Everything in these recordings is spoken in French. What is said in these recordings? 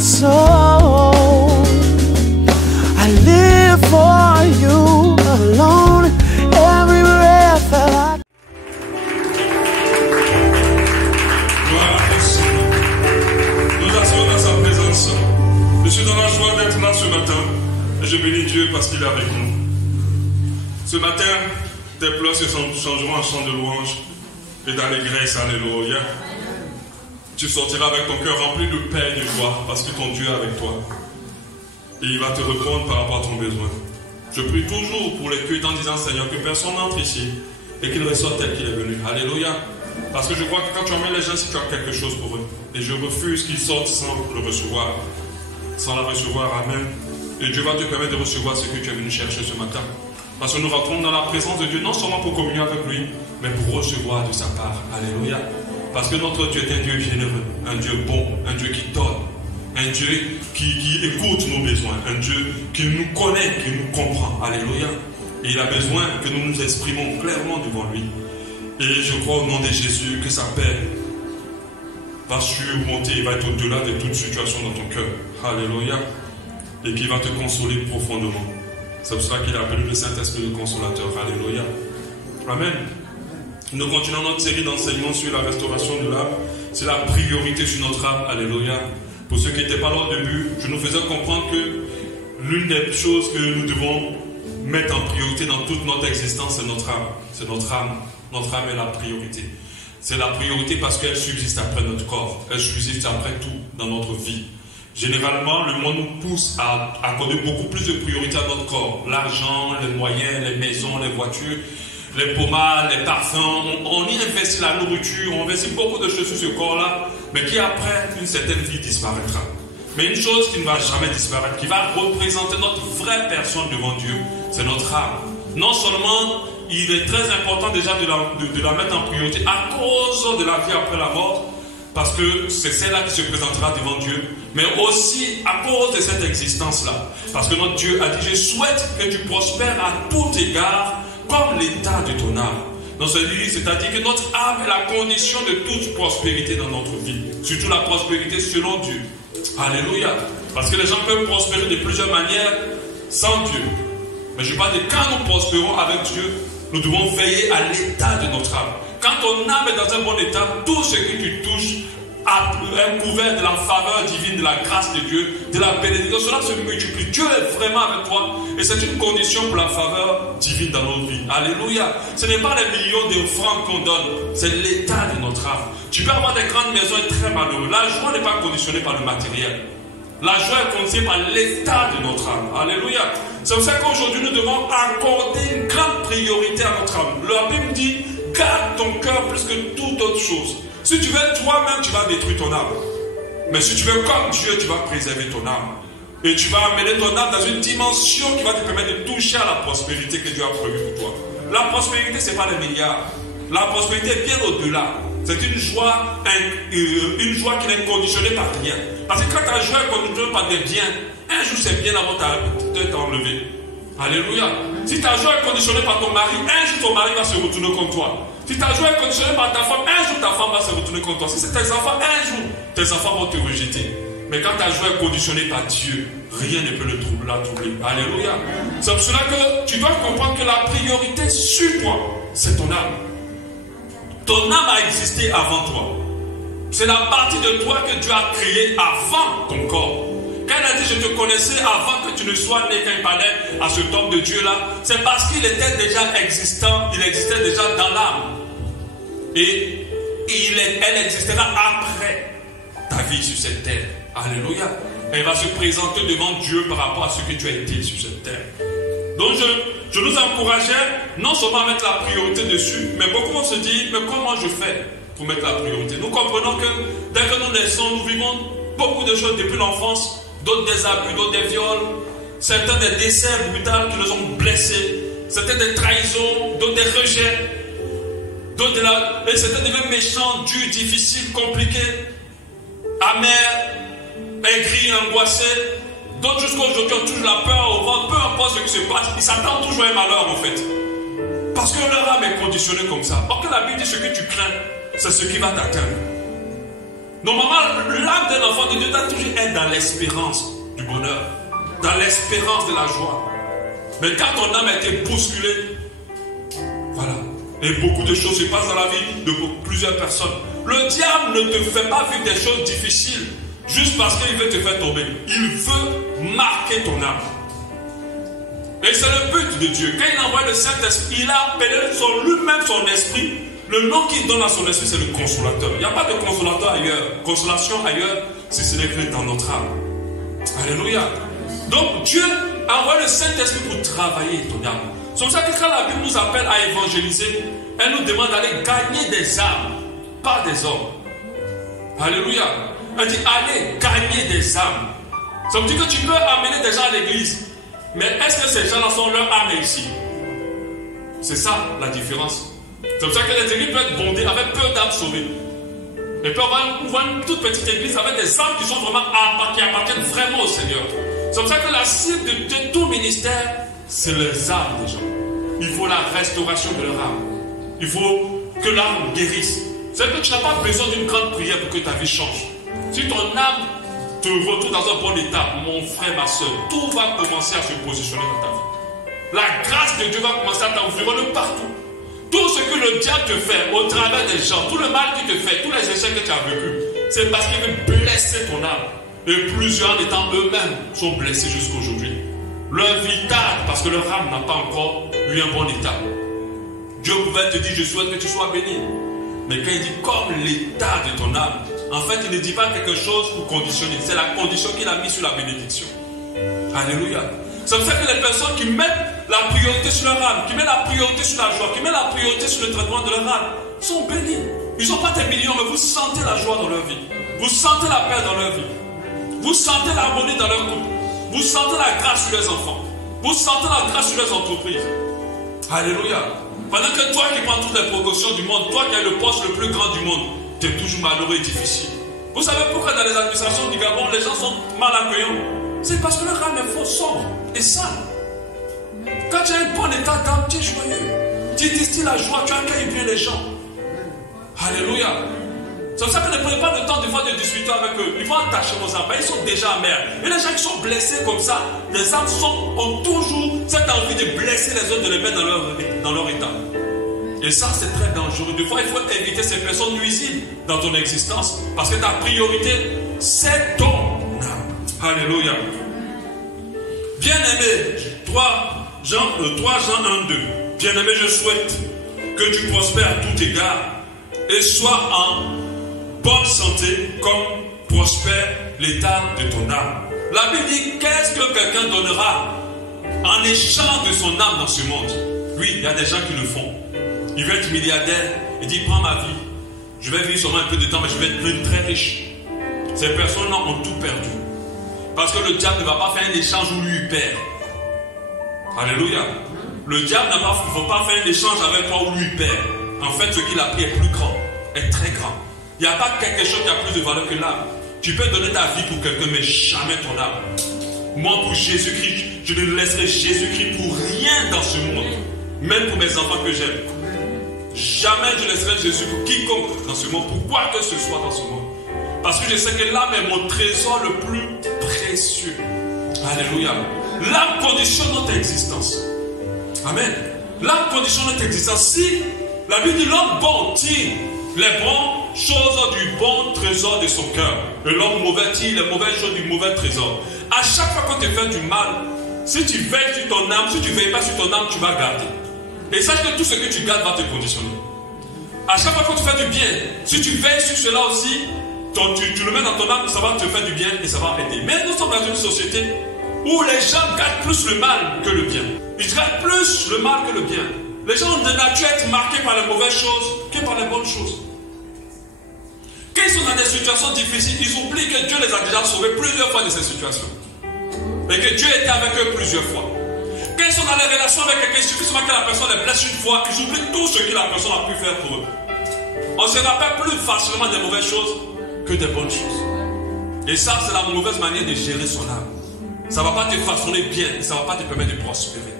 soul. I live for you alone. Every breath that I Nous assurons dans sa présence. Je suis dans la joie d'être là ce matin. Et je bénis Dieu parce qu'il est avec nous. Ce matin, tes pleurs se changeront en chant de louange et d'allégresse. Alléluia. Tu sortiras avec ton cœur rempli de paix et de joie parce que ton Dieu est avec toi. Et il va te répondre par rapport à ton besoin. Je prie toujours pour les cueilles en disant, Seigneur, que personne n'entre ici et qu'il ressorte tel qu'il est venu. Alléluia. Parce que je crois que quand tu emmènes les gens, si tu as quelque chose pour eux. Et je refuse qu'ils sortent sans le recevoir. Sans la recevoir. Amen. Et Dieu va te permettre de recevoir ce que tu es venu chercher ce matin. Parce que nous rentrons dans la présence de Dieu, non seulement pour communier avec lui, mais pour recevoir de sa part. Alléluia. Parce que notre Dieu est un Dieu généreux, un Dieu bon, un Dieu qui donne, un Dieu qui écoute nos besoins, un Dieu qui nous connaît, qui nous comprend. Alléluia. Et il a besoin que nous nous exprimons clairement devant lui. Et je crois au nom de Jésus que sa paix va surmonter, il va être au-delà de toute situation dans ton cœur. Alléluia. Et qu'il va te consoler profondément. C'est pour cela qu'il a appelé le Saint-Esprit le consolateur. Alléluia. Amen. Nous continuons notre série d'enseignements sur la restauration de l'âme. C'est la priorité sur notre âme. Alléluia. Pour ceux qui n'étaient pas là au début, je nous faisais comprendre que l'une des choses que nous devons mettre en priorité dans toute notre existence, c'est notre âme. C'est notre âme. Notre âme est la priorité. C'est la priorité parce qu'elle subsiste après notre corps. Elle subsiste après tout dans notre vie. Généralement, le monde nous pousse à accorder beaucoup plus de priorité à notre corps. L'argent, les moyens, les maisons, les voitures, les pommades, les parfums. On y investit la nourriture, on investit beaucoup de choses sur ce corps-là, mais qui après une certaine vie disparaîtra. Mais une chose qui ne va jamais disparaître, qui va représenter notre vraie personne devant Dieu, c'est notre âme. Non seulement il est très important déjà de la mettre en priorité à cause de la vie après la mort, parce que c'est celle-là qui se présentera devant Dieu, mais aussi à cause de cette existence-là. Parce que notre Dieu a dit, je souhaite que tu prospères à tout égard, comme l'état de ton âme. Donc c'est-à-dire que notre âme est la condition de toute prospérité dans notre vie. Surtout la prospérité selon Dieu. Alléluia. Parce que les gens peuvent prospérer de plusieurs manières sans Dieu. Mais je parle de quand nous prospérons avec Dieu, nous devons veiller à l'état de notre âme. Quand ton âme est dans un bon état, tout ce que tu touches est couvert de la faveur divine, de la grâce de Dieu, de la bénédiction. Cela se multiplie. Dieu est vraiment avec toi et c'est une condition pour la faveur divine dans nos vies. Alléluia. Ce n'est pas les millions de francs qu'on donne, c'est l'état de notre âme. Tu peux avoir des grandes maisons et très malheureux. La joie n'est pas conditionnée par le matériel. La joie est conditionnée par l'état de notre âme. Alléluia. C'est pour ça qu'aujourd'hui nous devons accorder une grande priorité à notre âme. La Bible dit, garde ton cœur plus que toute autre chose. Si tu veux toi-même, tu vas détruire ton âme. Mais si tu veux comme Dieu, tu vas préserver ton âme. Et tu vas amener ton âme dans une dimension qui va te permettre de toucher à la prospérité que Dieu a prévue pour toi. La prospérité, ce n'est pas les milliards. La prospérité est bien au-delà. C'est une joie qui n'est conditionnée par rien. Parce que quand ta joie est conditionnée par des biens, un jour ces biens vont t'être enlevés. Alléluia. Si ta joie est conditionnée par ton mari, un jour ton mari va se retourner contre toi. Si ta joie est conditionnée par ta femme, un jour ta femme va se retourner contre toi. Si c'est tes enfants, un jour tes enfants vont te rejeter. Mais quand ta joie est conditionnée par Dieu, rien ne peut la troubler. Alléluia. C'est pour cela que tu dois comprendre que la priorité sur toi, c'est ton âme. Ton âme a existé avant toi. C'est la partie de toi que Dieu a créée avant ton corps. Quand il a dit je te connaissais avant que tu ne sois né, quand il parlait à cet homme de Dieu là, c'est parce qu'il était déjà existant, il existait déjà dans l'âme. Et elle existera après ta vie sur cette terre. Alléluia. Elle va se présenter devant Dieu par rapport à ce que tu as été sur cette terre. Donc je nous encourageais non seulement à mettre la priorité dessus, mais beaucoup vont se dire, mais comment je fais pour mettre la priorité? Nous comprenons que dès que nous naissons, nous vivons beaucoup de choses depuis l'enfance. D'autres des abus, d'autres des viols, certains des décès brutaux qui nous ont blessés, certains des trahisons, d'autres des rejets, d'autres et certains des mêmes méchants, durs, difficiles, compliqués, amers, aigris, angoissés. D'autres jusqu'à aujourd'hui ont toujours la peur au ventre, peu importe ce qui se passe, ils s'attendent toujours à un malheur en fait. Parce que leur âme est conditionnée comme ça. Or que la Bible dit ce que tu crains, c'est ce qui va t'atteindre. Normalement, l'âme d'un enfant de Dieu doit toujours être dans l'espérance du bonheur, dans l'espérance de la joie. Mais quand ton âme a été bousculée, voilà, et beaucoup de choses se passent dans la vie de plusieurs personnes. Le diable ne te fait pas vivre des choses difficiles juste parce qu'il veut te faire tomber. Il veut marquer ton âme. Et c'est le but de Dieu. Quand il envoie le Saint-Esprit, il a appelé lui-même son esprit. Le nom qu'il donne à son esprit, c'est le consolateur. Il n'y a pas de consolateur ailleurs, consolation ailleurs, si ce n'est que dans notre âme. Alléluia. Donc Dieu envoie le Saint-Esprit pour travailler ton âme. C'est pour ça que quand la Bible nous appelle à évangéliser, elle nous demande d'aller gagner des âmes, pas des hommes. Alléluia. Elle dit allez gagner des âmes. Ça veut dire que tu peux amener des gens à l'église. Mais est-ce que ces gens-là sont leur âme ici? C'est ça la différence. C'est pour ça que les églises peuvent être bondées avec peu d'âmes sauvées. Et puis on voit une toute petite église avec des âmes qui sont vraiment qui appartiennent vraiment au Seigneur. C'est pour ça que la cible de tout ministère, c'est les âmes des gens. Il faut la restauration de leur âme. Il faut que l'âme guérisse. C'est que tu n'as pas besoin d'une grande prière pour que ta vie change. Si ton âme te retrouve dans un bon état, mon frère, ma soeur, tout va commencer à se positionner dans ta vie. La grâce de Dieu va commencer à t'environner partout. Tout ce que le diable te fait au travers des gens, tout le mal qu'il te fait, tous les échecs que tu as vécus, c'est parce qu'il veut blesser ton âme. Et plusieurs en étant eux-mêmes sont blessés jusqu'à aujourd'hui. Leur vie tarde parce que leur âme n'a pas encore eu un bon état. Dieu pouvait te dire, je souhaite que tu sois béni. Mais quand il dit comme l'état de ton âme, en fait, il ne dit pas quelque chose pour conditionner. C'est la condition qu'il a mise sur la bénédiction. Alléluia. C'est pour ça que les personnes qui mettent la priorité sur leur âme, qui mettent la priorité sur la joie, qui mettent la priorité sur le traitement de leur âme, sont bénis. Ils n'ont pas des millions, mais vous sentez la joie dans leur vie. Vous sentez la paix dans leur vie. Vous sentez l'harmonie dans leur couple. Vous sentez la grâce sur les enfants. Vous sentez la grâce sur les entreprises. Alléluia. Pendant que toi qui prends toutes les précautions du monde, toi qui as le poste le plus grand du monde, tu es toujours malheureux et difficile. Vous savez pourquoi dans les administrations du Gabon, les gens sont mal accueillants? C'est parce que leur âme est fausse, sombre et sale. Quand tu as un bon état d'âme, tu es joyeux. Tu distilles la joie, tu accueilles bien les gens. Alléluia. C'est pour ça que ne prenez pas le temps de fois de discuter avec eux. Ils vont attacher vos âmes. Ils sont déjà amers. Et les gens qui sont blessés comme ça, les âmes ont toujours cette envie de blesser les autres, de les mettre dans leur état. Et ça, c'est très dangereux. Des fois, il faut éviter ces personnes nuisibles dans ton existence. Parce que ta priorité, c'est ton âme. Alléluia. Bien-aimé, 3 Jean 1:2. Bien-aimé, je souhaite que tu prospères à tout égard et sois en bonne santé comme prospère l'état de ton âme. La Bible dit, qu'est-ce que quelqu'un donnera en échange de son âme dans ce monde? Oui, il y a des gens qui le font. Il veut être milliardaire, il dit, prends ma vie. Je vais vivre seulement un peu de temps, mais je vais être très riche. Ces personnes-là ont tout perdu. Parce que le diable ne va pas faire un échange où lui il perd. Alléluia. Le diable ne va pas faire un échange avec toi où lui il perd. En fait, ce qu'il a pris est plus grand, est très grand. Il n'y a pas quelque chose qui a plus de valeur que l'âme. Tu peux donner ta vie pour quelqu'un, mais jamais ton âme. Moi, pour Jésus-Christ, je ne laisserai Jésus-Christ pour rien dans ce monde. Même pour mes enfants que j'aime. Jamais je laisserai Jésus pour quiconque dans ce monde, pour quoi que ce soit dans ce monde. Parce que je sais que l'âme est mon trésor le plus précieux. Alléluia. L'âme conditionne notre existence. Amen. L'âme conditionne notre existence. Si la Bible dit l'homme bon tire les bonnes choses du bon trésor de son cœur, et l'homme mauvais tire les mauvaises choses du mauvais trésor. À chaque fois qu'on te fait du mal, si tu veilles sur ton âme, si tu ne veilles pas sur ton âme, tu vas garder. Et sache que tout ce que tu gardes va te conditionner. À chaque fois que tu fais du bien, si tu veilles sur cela aussi, tu le mets dans ton âme, ça va te faire du bien et ça va aider. Mais nous sommes dans une société où les gens gardent plus le mal que le bien. Ils gardent plus le mal que le bien. Les gens ont de nature à être marqués par les mauvaises choses que par les bonnes choses. Quand ils sont dans des situations difficiles, ils oublient que Dieu les a déjà sauvés plusieurs fois de ces situations. Et que Dieu était avec eux plusieurs fois. Quand ils sont dans les relations avec quelqu'un, il suffit seulement que la personne les blesse une fois, ils oublient tout ce que la personne a pu faire pour eux. On se rappelle plus facilement des mauvaises choses que des bonnes choses. Et ça, c'est la mauvaise manière de gérer son âme. Ça ne va pas te façonner bien, ça ne va pas te permettre de prospérer.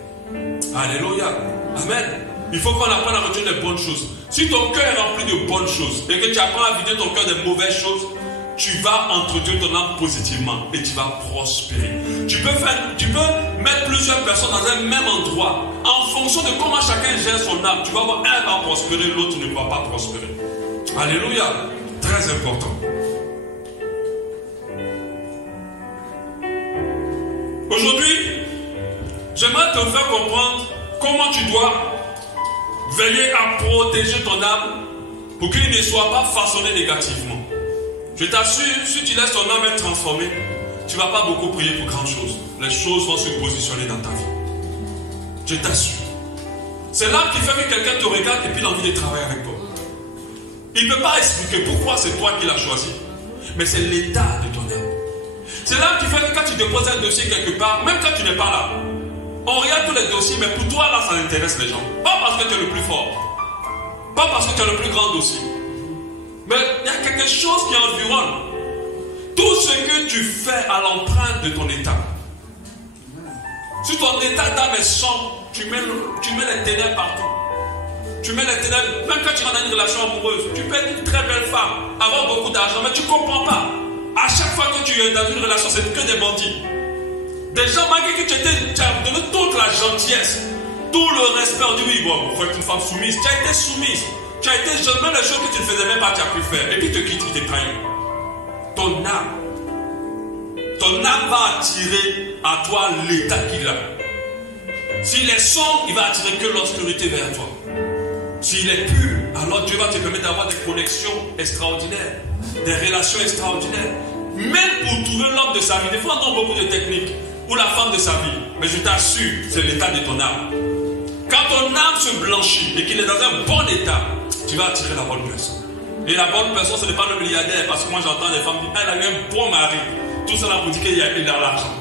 Alléluia. Amen. Il faut qu'on apprenne à retenir les bonnes choses. Si ton cœur est rempli de bonnes choses et que tu apprends à vider ton cœur des mauvaises choses, tu vas introduire ton âme positivement et tu vas prospérer. Tu peux mettre plusieurs personnes dans un même endroit. En fonction de comment chacun gère son âme, tu vas voir, un va prospérer, l'autre ne va pas prospérer. Alléluia. Très important. Aujourd'hui, j'aimerais te faire comprendre comment tu dois veiller à protéger ton âme pour qu'il ne soit pas façonné négativement. Je t'assure, si tu laisses ton âme être transformée, tu ne vas pas beaucoup prier pour grand chose. Les choses vont se positionner dans ta vie. Je t'assure. C'est l'âme qui fait que quelqu'un te regarde et puis il a envie de travailler avec toi. Il ne peut pas expliquer pourquoi c'est toi qui l'as choisi, mais c'est l'état de ton âme. C'est l'âme qui fait que quand tu déposes un dossier quelque part, même quand tu n'es pas là, on regarde tous les dossiers, mais pour toi là, ça intéresse les gens. Pas parce que tu es le plus fort, pas parce que tu as le plus grand dossier, mais il y a quelque chose qui environne tout ce que tu fais à l'empreinte de ton état. Si ton état d'âme est sombre, tu mets les ténèbres partout. Tu mets les ténèbres, même quand tu rentres dans une relation amoureuse, tu peux être une très belle femme, avoir beaucoup d'argent, mais tu ne comprends pas. À chaque fois que tu es dans une relation, c'est que des bandits. Des gens, malgré que tu as donné toute la gentillesse, tout le respect, on dit oui, bon, il faut être une femme soumise. Tu as été soumise. Tu as été jeune, même les choses que tu ne faisais même pas, tu as pu faire. Et puis il te quitte, il te trahit. Ton âme va attirer à toi l'état qu'il a. S'il est sombre, il va attirer que l'obscurité vers toi. S'il est pur, alors Dieu va te permettre d'avoir des connexions extraordinaires, des relations extraordinaires. Même pour trouver l'homme de sa vie, des fois on donne beaucoup de techniques, ou la femme de sa vie. Mais je t'assure, c'est l'état de ton âme. Quand ton âme se blanchit et qu'il est dans un bon état, tu vas attirer la bonne personne. Et la bonne personne, ce n'est pas le milliardaire, parce que moi j'entends des femmes dire, elle a eu un bon mari. Tout cela pour dire qu'il a l'argent.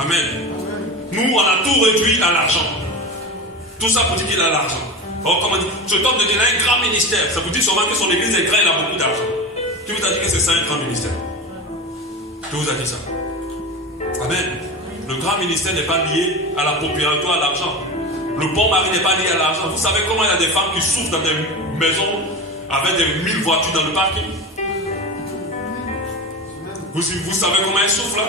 Amen. Nous, on a tout réduit à l'argent. Tout ça pour dire qu'il a l'argent. Alors, comme on dit, cet homme de Dieu a un grand ministère. Ça vous dit souvent que son église est grande, il a beaucoup d'argent. Qui vous a dit que c'est ça un grand ministère? Qui vous a dit ça? Amen. Le grand ministère n'est pas lié à la propriété, à l'argent. Le bon mari n'est pas lié à l'argent. Vous savez comment il y a des femmes qui souffrent dans des maisons avec des 1000 voitures dans le parking? Vous savez comment elles souffrent là?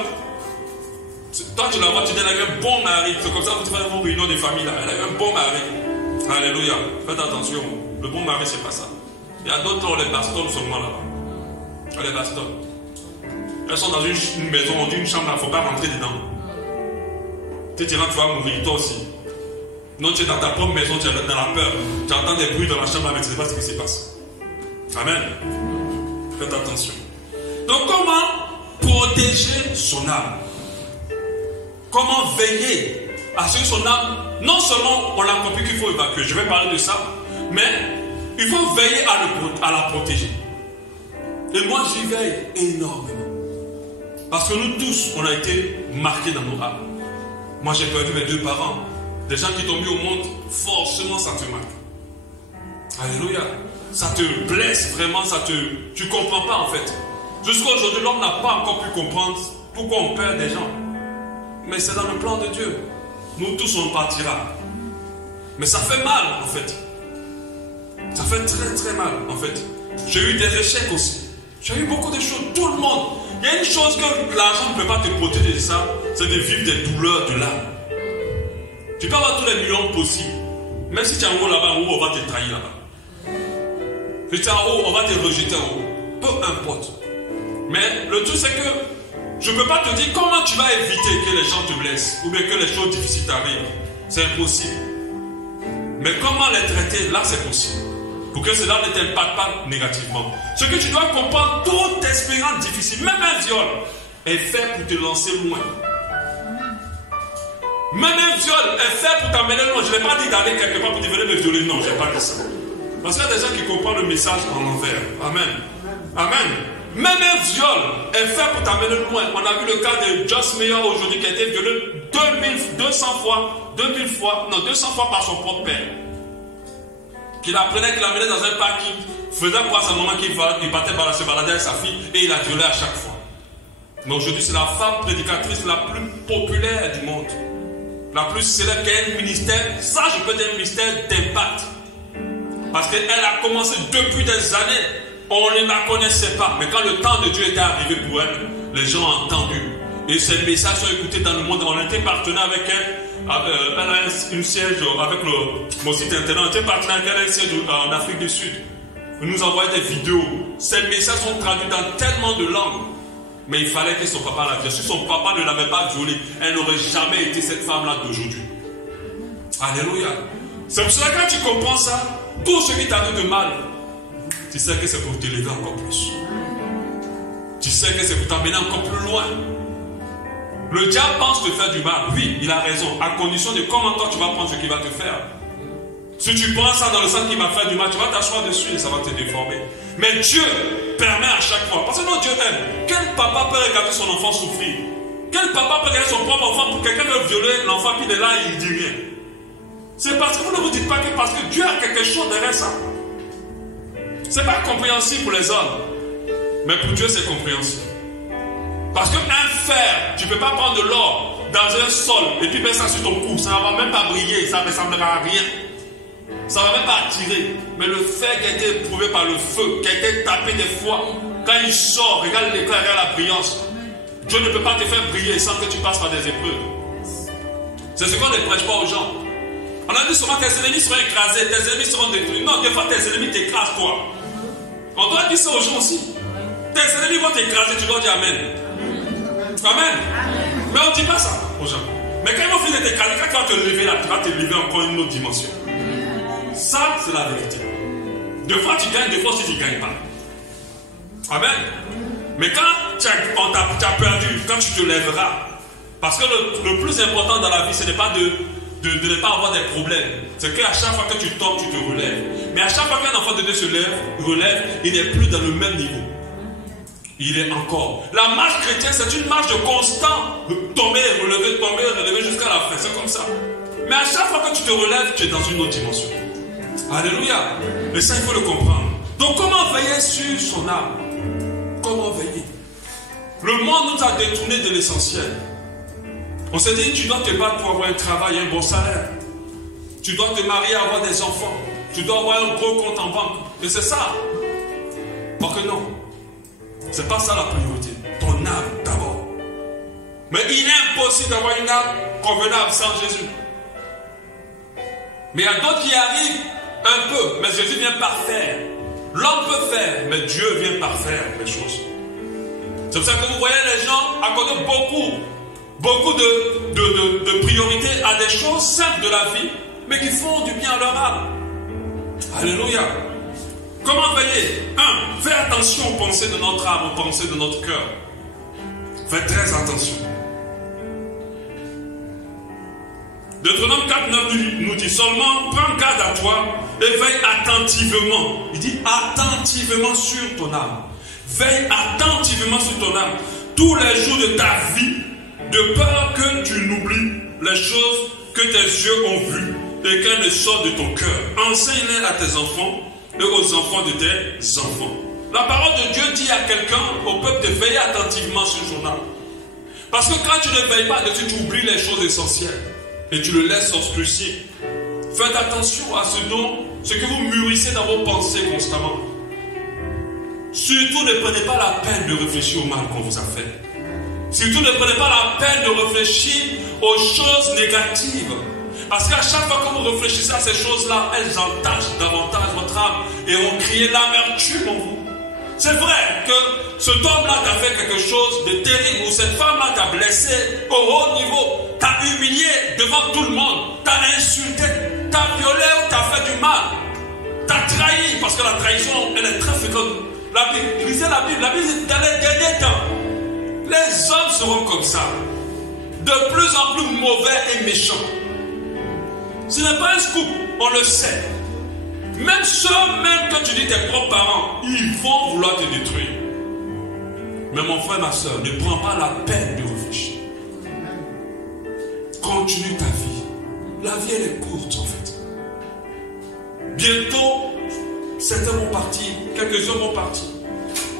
Toi tu la vois, tu dis elle a eu un bon mari. C'est comme ça que tu fais une réunion de famille là. Elle a eu un bon mari. Alléluia. Faites attention. Le bon mari, c'est pas ça. Il y a d'autres, on les bastonne seulement là-bas. On les bastonne. Elles sont dans une maison, on dit une chambre, il ne faut pas rentrer dedans. Tu rentres, tu vas mourir, toi aussi. Non, tu es dans ta propre maison, tu es dans la peur. Tu entends des bruits dans la chambre, mais tu ne sais pas ce qui se passe. Amen. Faites attention. Donc, comment protéger son âme? Comment veiller à ce que son âme, non seulement on l'a compris qu'il faut évacuer, je vais parler de ça, mais il faut veiller à la protéger. Et moi, j'y veille énormément. Parce que nous tous, on a été marqués dans nos âmes. Moi, j'ai perdu mes 2 parents. Des gens qui t'ont mis au monde, forcément, ça te marque. Alléluia. Ça te blesse vraiment, tu ne comprends pas en fait. Jusqu'à aujourd'hui, l'homme n'a pas encore pu comprendre pourquoi on perd des gens. Mais c'est dans le plan de Dieu. Nous tous, on partira. Mais ça fait mal en fait. Ça fait très très mal en fait. J'ai eu des échecs aussi. J'ai eu beaucoup de choses. Tout le monde. Il y a une chose que l'argent ne peut pas te protéger de ça, c'est de vivre des douleurs de l'âme. Tu peux avoir tous les millions possibles. Même si tu es en haut là-bas, en haut, on va te trahir là-bas. Si tu es en haut, on va te rejeter en haut. Peu importe. Mais le truc, c'est que je ne peux pas te dire comment tu vas éviter que les gens te blessent ou bien que les choses difficiles t'arrivent. C'est impossible. Mais comment les traiter, là, c'est possible. Pour que cela ne t'impacte pas négativement. Ce que tu dois comprendre, toute expérience difficile, même un viol, est fait pour te lancer loin. Même un viol est fait pour t'amener loin. Je n'ai pas dit d'aller quelque part pour venir me violer. Non, je n'ai pas dit ça. Parce qu'il y a des gens qui comprennent le message en l'envers. Amen. Amen. Même un viol est fait pour t'amener loin. On a vu le cas de Joss Meyer aujourd'hui qui a été violé 200 fois par son propre père. Qu'il apprenait, qu'il l'amenait dans un parking, faisait croire à sa maman qu'il partait se balader avec sa fille et il la violait à chaque fois. Mais aujourd'hui, c'est la femme prédicatrice la plus populaire du monde. La plus célèbre, qui a un ministère, ça je peux dire un ministère d'impact. Parce qu'elle a commencé depuis des années. On ne la connaissait pas. Mais quand le temps de Dieu était arrivé pour elle, les gens ont entendu. Et ces messages sont écoutés dans le monde. On était partenaire avec elle. Elle a une siège avec mon site internet. On était partenaire avec elle. Elle a un siège en Afrique du Sud. Elle nous envoyait des vidéos. Ces messages sont traduits dans tellement de langues. Mais il fallait que son papa la viole. Si son papa ne l'avait pas violée, elle n'aurait jamais été cette femme-là d'aujourd'hui. Alléluia. C'est pour cela que quand tu comprends ça, tout ce qui t'arrive de mal, tu sais que c'est pour t'élever encore plus. Tu sais que c'est pour t'amener encore plus loin. Le diable pense te faire du mal. Oui, il a raison. À condition de comment toi tu vas prendre ce qu'il va te faire. Si tu prends ça dans le sens qu'il va faire du mal, tu vas t'asseoir dessus et ça va te déformer. Mais Dieu permet à chaque fois. Parce que non, Dieu aime. Quel papa peut regarder son enfant souffrir? Quel papa peut regarder son propre enfant pour quelqu'un veut violer l'enfant puis il est là et il dit rien? C'est parce que vous ne vous dites pas que parce que Dieu a quelque chose derrière ça. C'est pas compréhensible pour les hommes. Mais pour Dieu c'est compréhensible. Parce qu'un fer, tu ne peux pas prendre de l'or dans un sol et puis mettre ça sur ton cou. Ça ne va même pas briller, ça ne ressemblera à rien. Ça ne va même pas attirer. Mais le fer qui a été éprouvé par le feu, qui a été tapé des fois, quand il sort, regarde l'éclat, regarde la brillance. Dieu ne peut pas te faire briller sans que tu passes par des épreuves. C'est ce qu'on ne prêche pas aux gens. On a dit souvent tes ennemis seront écrasés, tes ennemis seront détruits. Non, des fois tes ennemis t'écrasent toi. On doit dire ça aux gens aussi. Tes ennemis vont t'écraser, tu dois dire Amen. Amen. Mais on ne dit pas ça aux gens. Mais quand ils vont finir de t'écraser, quand tu vas te lever là, tu vas te lever encore une autre dimension. Ça, c'est la vérité. Des fois tu gagnes, des fois aussi tu ne gagnes pas. Amen. Mais quand tu as perdu, quand tu te lèveras, parce que le plus important dans la vie, ce n'est pas de ne pas avoir des problèmes. C'est qu'à chaque fois que tu tombes, tu te relèves. Mais à chaque fois qu'un enfant de Dieu se relève, il n'est plus dans le même niveau. Il est encore. La marche chrétienne, c'est une marche de constant. Tomber, relever jusqu'à la fin. C'est comme ça. Mais à chaque fois que tu te relèves, tu es dans une autre dimension. Alléluia. Et ça, il faut le comprendre. Donc, comment veiller sur son âme? Comment veiller? Le monde nous a détourné de l'essentiel. On s'est dit, tu dois te battre pour avoir un travail, un bon salaire. Tu dois te marier, avoir des enfants. Tu dois avoir un gros compte en banque. Et c'est ça. Or que non. C'est pas ça la priorité. Ton âme d'abord. Mais il est impossible d'avoir une âme convenable sans Jésus. Mais il y a d'autres qui arrivent un peu. Mais Jésus vient parfaire. L'homme peut faire, mais Dieu vient parfaire les choses. C'est pour ça que vous voyez les gens accorder beaucoup de priorité à des choses simples de la vie, mais qui font du bien à leur âme. Alléluia. Comment veiller? 1. Fais attention aux pensées de notre âme, aux pensées de notre cœur. Fais très attention. Deutéronome 4:9 nous dit seulement prends garde à toi et veille attentivement. Il dit attentivement sur ton âme. Veille attentivement sur ton âme tous les jours de ta vie, de peur que tu n'oublies les choses que tes yeux ont vues et qu'elles ne sortent de ton cœur. Enseigne-les à tes enfants et aux enfants de tes enfants. La parole de Dieu dit à quelqu'un, au peuple, de veiller attentivement sur son âme. Parce que quand tu ne veilles pas dessus, tu oublies les choses essentielles et tu le laisses obscurcir. Faites attention à ce que vous mûrissez dans vos pensées constamment. Surtout ne prenez pas la peine de réfléchir au mal qu'on vous a fait. Surtout ne prenez pas la peine de réfléchir aux choses négatives. Parce qu'à chaque fois que vous réfléchissez à ces choses-là, elles entachent davantage votre âme et ont créé l'amertume en vous. C'est vrai que cet homme-là t'a fait quelque chose de terrible, ou cette femme-là t'a blessé au haut niveau, t'a humilié devant tout le monde, t'a insulté, t'a violé ou t'a fait du mal, t'a trahi, parce que la trahison, elle est très fréquente. Lisez la Bible dit dans les derniers temps, les hommes seront comme ça, de plus en plus mauvais et méchants. Ce n'est pas un scoop, on le sait. Même ceux que tu dis tes propres parents, ils vont vouloir te détruire. Mais mon frère, ma soeur, ne prends pas la peine de réfléchir. Continue ta vie. La vie, elle est courte en fait. Bientôt, certains vont partir, quelques-uns vont partir.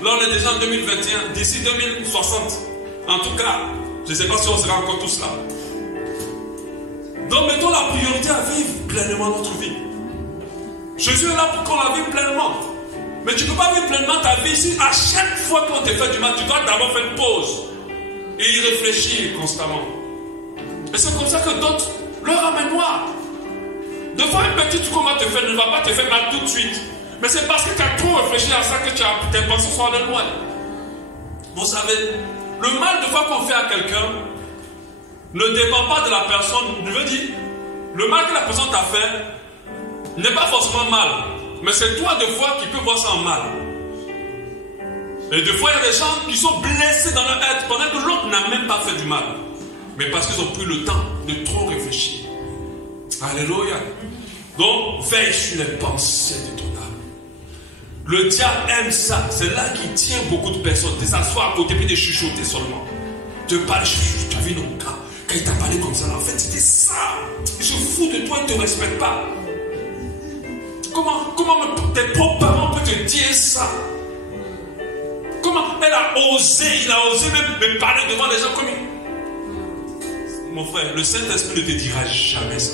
Là, on est déjà en 2021, d'ici 2060. En tout cas, je ne sais pas si on sera encore tous là. Donc, mettons la priorité à vivre pleinement notre vie. Jésus est là pour qu'on la vive pleinement. Mais tu ne peux pas vivre pleinement ta vie si à chaque fois qu'on te fait du mal, tu dois d'abord faire une pause et y réfléchir constamment. Et c'est comme ça que d'autres leur amènent noir. De fois, une petite truc qu'on va te faire ne va pas te faire mal tout de suite. Mais c'est parce que tu as trop réfléchi à ça que tes pensées sont allées loin. Vous savez, le mal de fois qu'on fait à quelqu'un ne dépend pas de la personne. Je veux dire, le mal que la personne t'a fait n'est pas forcément mal. Mais c'est toi de fois qui peux voir ça en mal. Et des fois, il y a des gens qui sont blessés dans leur être pendant que l'autre n'a même pas fait du mal. Mais parce qu'ils ont pris le temps de trop réfléchir. Alléluia. Donc, veille sur les pensées de ton âme. Le diable aime ça. C'est là qu'il tient beaucoup de personnes. De s'asseoir à côté et de chuchoter seulement. De parler, tu as vu nos gars. Quand il t'a parlé comme ça, en fait, c'était ça. Il se fout de toi, il ne te respecte pas. Comment tes propres parents peuvent te dire ça? Comment elle a osé, il a osé même me parler devant les gens comme il... Mon frère, le Saint-Esprit ne te dira jamais ça.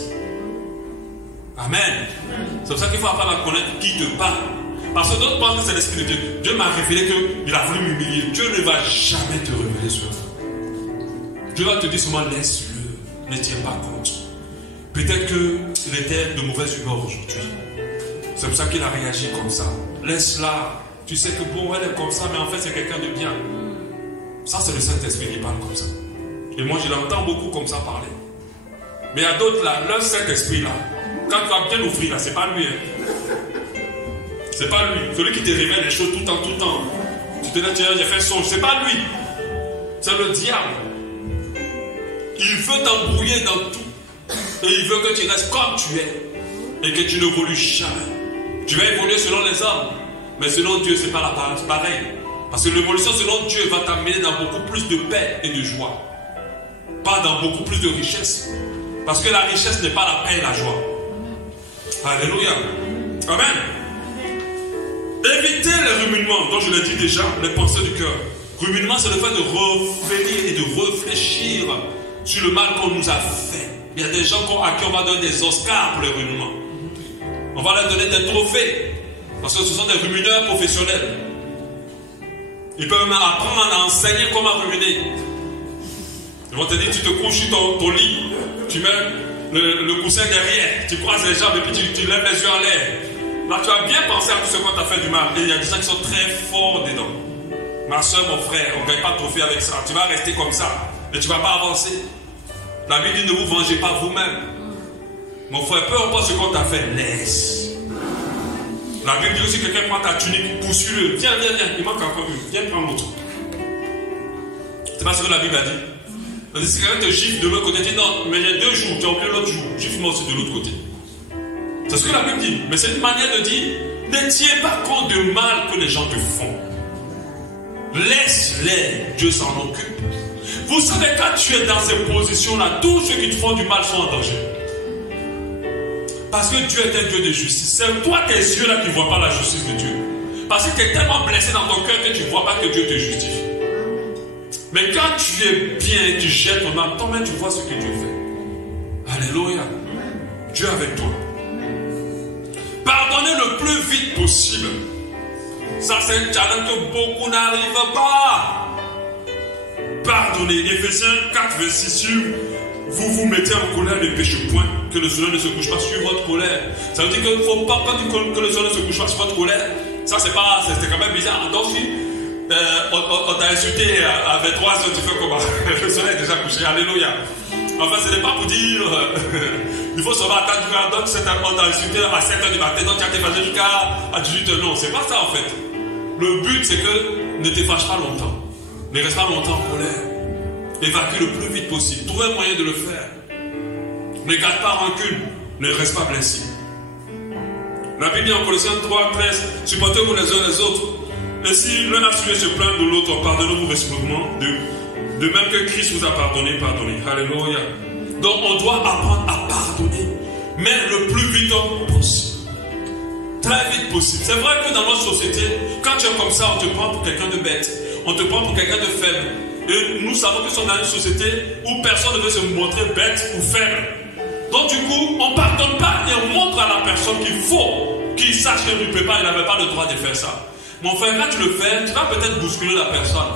Amen. C'est pour ça qu'il faut apprendre à connaître qui te parle. Parce que d'autres pensent que c'est l'Esprit de Dieu. Dieu m'a révélé qu'il a voulu m'humilier. Dieu ne va jamais te révéler sur ça. Dieu va te dire seulement laisse-le, ne tiens pas compte. Peut-être qu'il était de mauvaise humeur aujourd'hui. C'est pour ça qu'il a réagi comme ça. Laisse-la. Tu sais que bon, elle est comme ça, mais en fait c'est quelqu'un de bien. Ça c'est le Saint-Esprit qui parle comme ça. Et moi je l'entends beaucoup comme ça parler. Mais il y a d'autres là, leur Saint-Esprit là, quand tu vas bien l'ouvrir là, c'est pas lui. C'est pas lui. Celui qui te révèle les choses tout le temps. Tu te dis, j'ai fait un songe. C'est pas lui. C'est le diable. Il veut t'embrouiller dans tout. Et il veut que tu restes comme tu es. Et que tu n'évolues jamais. Tu vas évoluer selon les hommes. Mais selon Dieu, c'est pas pareil. Parce que l'évolution selon Dieu va t'amener dans beaucoup plus de paix et de joie. Pas dans beaucoup plus de richesse. Parce que la richesse n'est pas la paix et la joie. Alléluia. Amen. Évitez les ruminements, dont je l'ai dit déjà, les pensées du cœur. Ruminement, c'est le fait de revenir et de réfléchir sur le mal qu'on nous a fait. Il y a des gens à qui on va donner des Oscars pour les ruminements. On va leur donner des trophées. Parce que ce sont des rumineurs professionnels. Ils peuvent même apprendre à enseigner comment ruminer. Ils vont te dire, tu te couches sur ton lit, tu mets le coussin derrière, tu croises les jambes et puis tu lèves les yeux en l'air. Là, tu as bien pensé à tout ce qu'on t'a fait du mal. Et il y a des gens qui sont très forts dedans. Ma soeur, mon frère, on ne gagne pas de trophée avec ça. Tu vas rester comme ça et tu ne vas pas avancer. La Bible dit, ne vous vengez pas vous-même. Mon frère, peu importe ce qu'on t'a fait, laisse. La Bible dit aussi que quelqu'un prend ta tunique, poursuis-le. Viens, il manque encore une. Viens prendre l'autre. C'est pas ce que la Bible a dit. Si quelqu'un te gifle de l'autre côté, dis non, mais il y a 2 jours, tu as oublié l'autre jour. Gifle-moi aussi de l'autre côté. C'est ce que la Bible dit. Mais c'est une manière de dire, ne tiens pas compte du mal que les gens te font. Laisse-les, Dieu s'en occupe. Vous savez, quand tu es dans ces positions-là, tous ceux qui te font du mal sont en danger. Parce que Dieu est un Dieu de justice. C'est toi, tes yeux-là, qui ne voient pas la justice de Dieu. Parce que tu es tellement blessé dans ton cœur que tu ne vois pas que Dieu te justifie. Mais quand tu es bien, tu jettes ton âme, toi-même tu vois ce que Dieu fait. Alléluia. Dieu est avec toi. Pardonnez le plus vite possible. Ça, c'est un challenge que beaucoup n'arrivent pas. Pardonnez. Éphésiens 4, verset 6. Vous vous mettez en colère, ne péchez point, que le soleil ne se couche pas sur votre colère. Ça veut dire qu'il ne faut pas que le soleil ne se couche pas sur votre colère. Ça, c'est quand même bizarre. Donc, si on t'a insulté à 23 heures, tu fais comment? Le soleil est déjà couché. Alléluia. Enfin, ce n'est pas pour dire il faut seulement attendre. Donc, on t'a insulté à 7 heures du matin, donc tu as été fâché jusqu'à 18 heures. Non, c'est pas ça en fait. Le but, c'est que ne te fâche pas longtemps. Ne reste pas longtemps en colère. Évacue le plus vite possible. Trouve un moyen de le faire. Ne garde pas rancune. Ne reste pas blessé. La Bible dit en Colossiens 3, 13, supportez-vous les uns les autres. Et si l'un a suivi se plaindre de l'autre, pardonnez-vous réciproquement. De même que Christ vous a pardonné, pardonnez. Alléluia. Donc on doit apprendre à pardonner. Mais le plus vite possible. Très vite possible. C'est vrai que dans notre société, quand tu es comme ça, on te prend pour quelqu'un de bête. On te prend pour quelqu'un de faible. Et nous savons que nous sommes dans une société où personne ne veut se montrer bête ou faible. Donc du coup, on ne pardonne pas et on montre à la personne qu'il faut qui sache qu'il ne peut pas, il n'avait pas le droit de faire ça. Mon frère, quand tu le fais, tu vas peut-être bousculer la personne.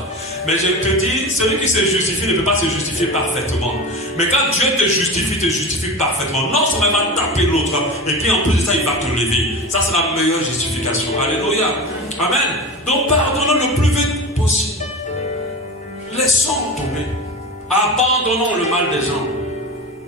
Mais je te dis, celui qui se justifie ne peut pas se justifier parfaitement. Mais quand Dieu te justifie parfaitement. Non seulement il va taper l'autre, et puis en plus de ça, il va te lever. Ça, c'est la meilleure justification. Alléluia. Amen. Donc, pardonnons le plus vite possible. Laissons tomber. Abandonnons le mal des gens.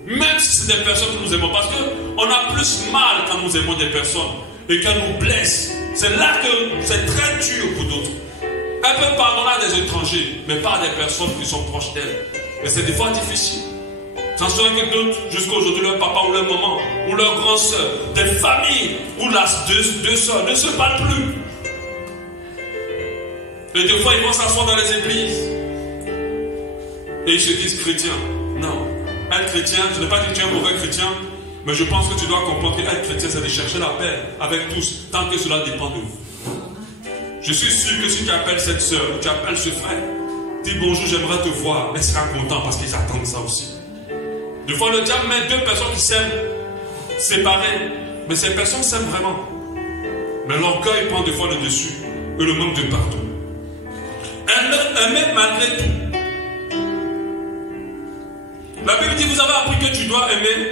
Même si c'est des personnes que nous aimons. Parce qu'on a plus mal quand nous aimons des personnes et qu'elles nous blessent. C'est là que c'est très dur pour d'autres. Elles peuvent pardonner à des étrangers, mais pas à des personnes qui sont proches d'elles. Mais c'est des fois difficile. J'en sais que d'autres, jusqu'à aujourd'hui, leur papa ou leur maman, ou leur grand soeur, des familles où deux soeurs ne se battent plus. Et des fois, ils vont s'asseoir dans les églises. Et ils se disent chrétiens. Non. Être chrétien, je n'ai pas dit que tu es un mauvais chrétien, mais je pense que tu dois comprendre qu'être chrétien, c'est de chercher la paix avec tous, tant que cela dépend de vous. Je suis sûr que si tu appelles cette soeur, ou tu appelles ce frère, dis bonjour, j'aimerais te voir, elle sera content parce qu'ils attendent ça aussi. Des fois, le diable met deux personnes qui s'aiment séparées, mais ces personnes s'aiment vraiment. Mais l'orgueil prend des fois le dessus, et le manque de pardon. Aimer malgré tout. La Bible dit, vous avez appris que tu dois aimer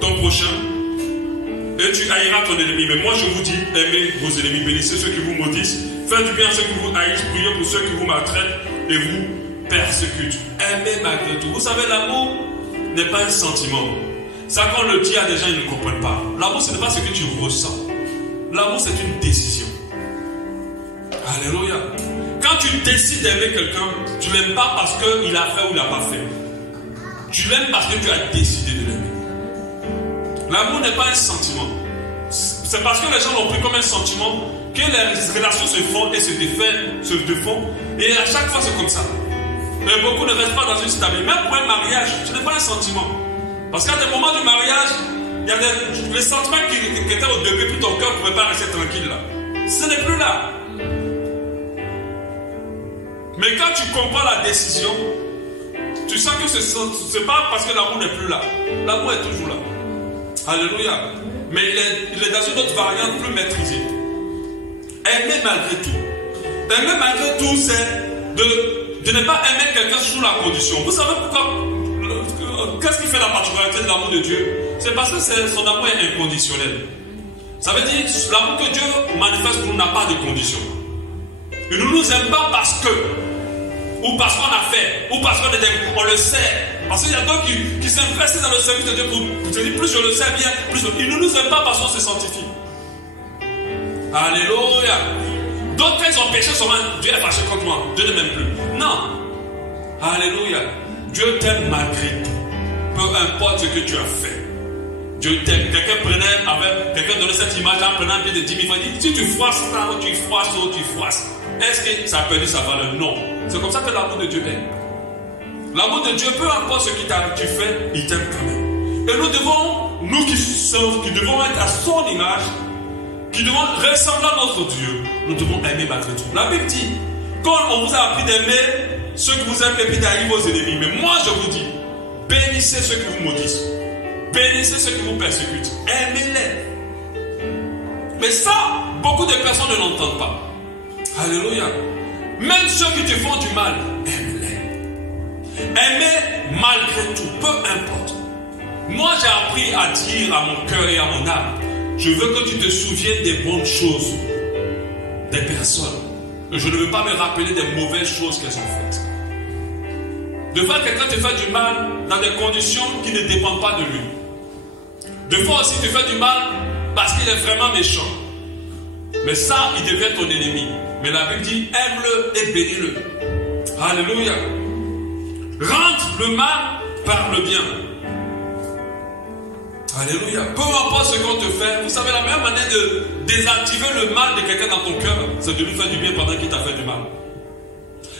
ton prochain et tu haïras ton ennemi. Mais moi je vous dis, aimez vos ennemis, bénissez ceux qui vous maudissent, faites du bien à ceux qui vous haïssent, priez pour ceux qui vous maltraitent et vous persécutent. Aimez malgré tout. Vous savez, l'amour n'est pas un sentiment. Ça, quand on le dit à des gens, ils ne comprennent pas. L'amour, ce n'est pas ce que tu ressens. L'amour, c'est une décision. Alléluia. Quand tu décides d'aimer quelqu'un, tu ne l'aimes pas parce qu'il a fait ou il n'a pas fait. Tu l'aimes parce que tu as décidé de l'aimer. L'amour n'est pas un sentiment. C'est parce que les gens l'ont pris comme un sentiment que les relations se font et se défont. Et à chaque fois, c'est comme ça. Et beaucoup ne restent pas dans une stabilité. Même pour un mariage, ce n'est pas un sentiment. Parce qu'à des moments du mariage, il y a les sentiments qui étaient au début, puis ton cœur ne pouvait pas rester tranquille là. Ce n'est plus là. Mais quand tu comprends la décision, tu sens que ce n'est pas parce que l'amour n'est plus là. L'amour est toujours là. Alléluia. Mais il est dans une autre variante plus maîtrisée. Aimer malgré tout. Aimer malgré tout, c'est de ne pas aimer quelqu'un sous la condition. Vous savez pourquoi? Qu'est-ce qui fait la particularité de l'amour de Dieu? C'est parce que son amour est inconditionnel. Ça veut dire l'amour que Dieu manifeste pour nous n'a pas de condition. Il ne nous aime pas parce que, ou parce qu'on a fait, ou parce qu'on le sait. Parce qu'il y a d'autres qui s'investissent dans le service de Dieu pour te dire plus je le sais bien, plus il ne nous aime pas parce qu'on se sanctifie. Alléluia. D'autres, quand ils ont péché, Dieu est fâché contre moi. Dieu ne m'aime plus. Non. Alléluia. Dieu t'aime malgré tout. Peu importe ce que tu as fait. Dieu t'aime. Quelqu'un donnait cette image en prenant un billet de 10 000 francs. Il dit, si tu froisses ça, ou tu froisses, ou tu froisses. Est-ce que ça a perdu sa valeur? Non. C'est comme ça que l'amour de Dieu est. L'amour de Dieu, peu importe ce que tu fais, il t'aime quand même. Et nous qui devons être à son image, qui devons ressembler à notre Dieu, nous devons aimer malgré tout. La Bible dit, quand on vous a appris d'aimer ceux qui vous aiment et puis d'haïr vos ennemis, mais moi je vous dis, bénissez ceux qui vous maudissent, bénissez ceux qui vous persécutent, aimez-les. Mais ça, beaucoup de personnes ne l'entendent pas. Alléluia. Même ceux qui te font du mal, aime-les. Aimez malgré tout, peu importe. Moi j'ai appris à dire à mon cœur et à mon âme, je veux que tu te souviennes des bonnes choses des personnes. Je ne veux pas me rappeler des mauvaises choses qu'elles ont faites. De fois, quelqu'un te fait du mal dans des conditions qui ne dépendent pas de lui. De fois aussi, tu fais du mal parce qu'il est vraiment méchant. Mais ça, il devient ton ennemi. Mais la Bible dit, aime-le et bénis-le. Alléluia. Rentre le mal par le bien. Alléluia. Peu importe ce qu'on te fait, vous savez, la meilleure manière de désactiver le mal de quelqu'un dans ton cœur, c'est de lui faire du bien pendant qu'il t'a fait du mal.